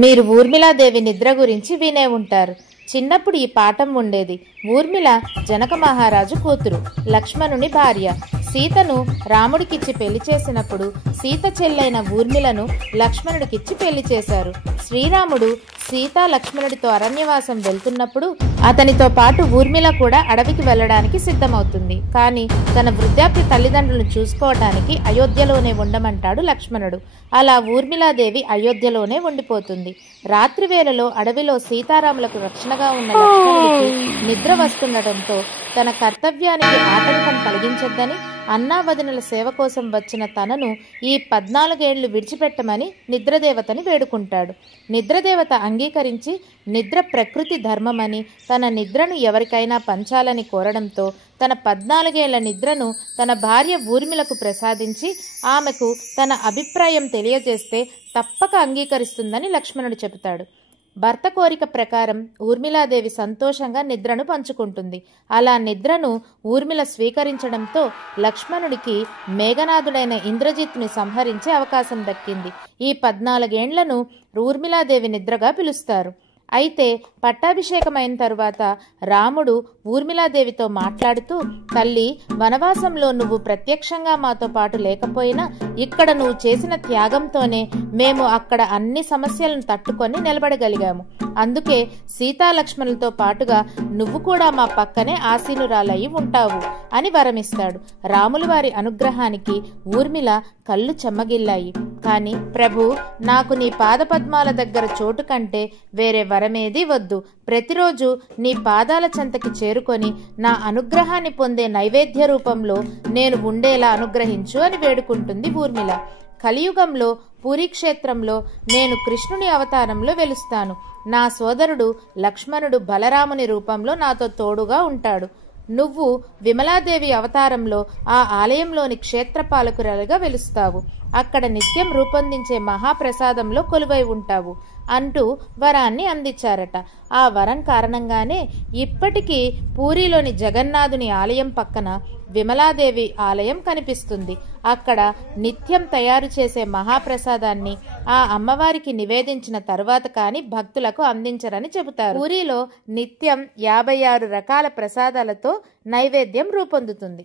మీరు ఊర్మిళాదేవి నిద్ర గురించి వినే ఉంటారు. చిన్నప్పుడు ఈ పాఠం ఉండేది. ఊర్మిళ జనక మహారాజు కూతురు, లక్ష్మణుని భార్య. సీతను రాముడికిచ్చి పెళ్లి చేసినప్పుడు సీత చెల్లైన ఊర్మిళను లక్ష్మణుడికిచ్చి పెళ్లి చేశారు. శ్రీరాముడు సీతా లక్ష్మణుడితో అరణ్యవాసం వెళ్తున్నప్పుడు అతనితో పాటు ఊర్మిళ కూడా అడవికి వెళ్ళడానికి సిద్ధమవుతుంది. కానీ తన వృద్ధాప్య తల్లిదండ్రులను చూసుకోవడానికి అయోధ్యలోనే ఉండమంటాడు లక్ష్మణుడు. అలా ఊర్మిళాదేవి అయోధ్యలోనే ఉండిపోతుంది. రాత్రి వేళలో అడవిలో సీతారాములకు రక్షణగా ఉన్న లక్ష్మణుడికి నిద్ర వస్తుండటంతో తన కర్తవ్యానికి ఆటంకం కలిగించొద్దని అన్నావదినల సేవ కోసం వచ్చిన తనను ఈ 14 ఏళ్లు విడిచిపెట్టమని నిద్రదేవతని వేడుకుంటాడు. నిద్రదేవత అంగీకరించి నిద్ర ప్రకృతి ధర్మమని తన నిద్రను ఎవరికైనా పంచాలని కోరడంతో తన 14 ఏళ్ల నిద్రను తన భార్య ఊర్మిళకు ప్రసాదించి ఆమెకు తన అభిప్రాయం తెలియజేస్తే తప్పక అంగీకరిస్తుందని లక్ష్మణుడు చెబుతాడు. భర్త కోరిక ప్రకారం ఊర్మిళాదేవి సంతోషంగా నిద్రను పంచుకుంటుంది. అలా నిద్రను ఊర్మిళ స్వీకరించడంతో లక్ష్మణుడికి మేఘనాథుడైన ఇంద్రజిత్తుని సంహరించే అవకాశం దక్కింది. ఈ 14 ఏండ్లను ఊర్మిళాదేవి నిద్రగా పిలుస్తారు. అయితే పట్టాభిషేకమైన తరువాత రాముడు ఊర్మిళాదేవితో మాట్లాడుతూ, తల్లి, వనవాసంలో నువ్వు ప్రత్యక్షంగా మాతో పాటు లేకపోయినా ఇక్కడ నువ్వు చేసిన త్యాగంతోనే మేము అక్కడ అన్ని సమస్యలను తట్టుకొని నిలబడగలిగాము. అందుకే సీతాలక్ష్మణులతో పాటుగా నువ్వు కూడా మా పక్కనే ఆసీనురాలయ్యి ఉంటావు అని వరమిస్తాడు. రాముల వారి అనుగ్రహానికి ఊర్మిళ కళ్ళు చెమ్మగిల్లాయి. కానీ ప్రభు, నాకు నీ పాదపద్మాల దగ్గర చోటు కంటే వేరే వరమేదీ వద్దు. ప్రతిరోజు నీ పాదాల చెంతకి చేరుకొని నా అనుగ్రహాన్ని పొందే నైవేద్య రూపంలో నేను ఉండేలా అనుగ్రహించు అని వేడుకుంటుంది ఊర్మిళ. కలియుగంలో పూరీక్షేత్రంలో నేను కృష్ణుని అవతారంలో వెలుస్తాను. నా సోదరుడు లక్ష్మణుడు బలరాముని రూపంలో నాతో తోడుగా ఉంటాడు. నువ్వు విమలాదేవి అవతారంలో ఆ ఆలయంలోని క్షేత్రపాలకురాలుగా వెలుస్తావు. అక్కడ నిత్యం రూపొందించే మహాప్రసాదంలో కొలువై ఉంటావు అంటూ వరాన్ని అందించారట. ఆ వరం కారణంగానే ఇప్పటికీ పూరిలోని జగన్నాథుని ఆలయం పక్కన విమలాదేవి ఆలయం కనిపిస్తుంది. అక్కడ నిత్యం తయారు చేసే మహాప్రసాదాన్ని ఆ అమ్మవారికి నివేదించిన తరువాత కానీ భక్తులకు అందించరని చెబుతారు. పూరిలో నిత్యం 56 రకాల ప్రసాదాలతో నైవేద్యం రూపొందుతుంది.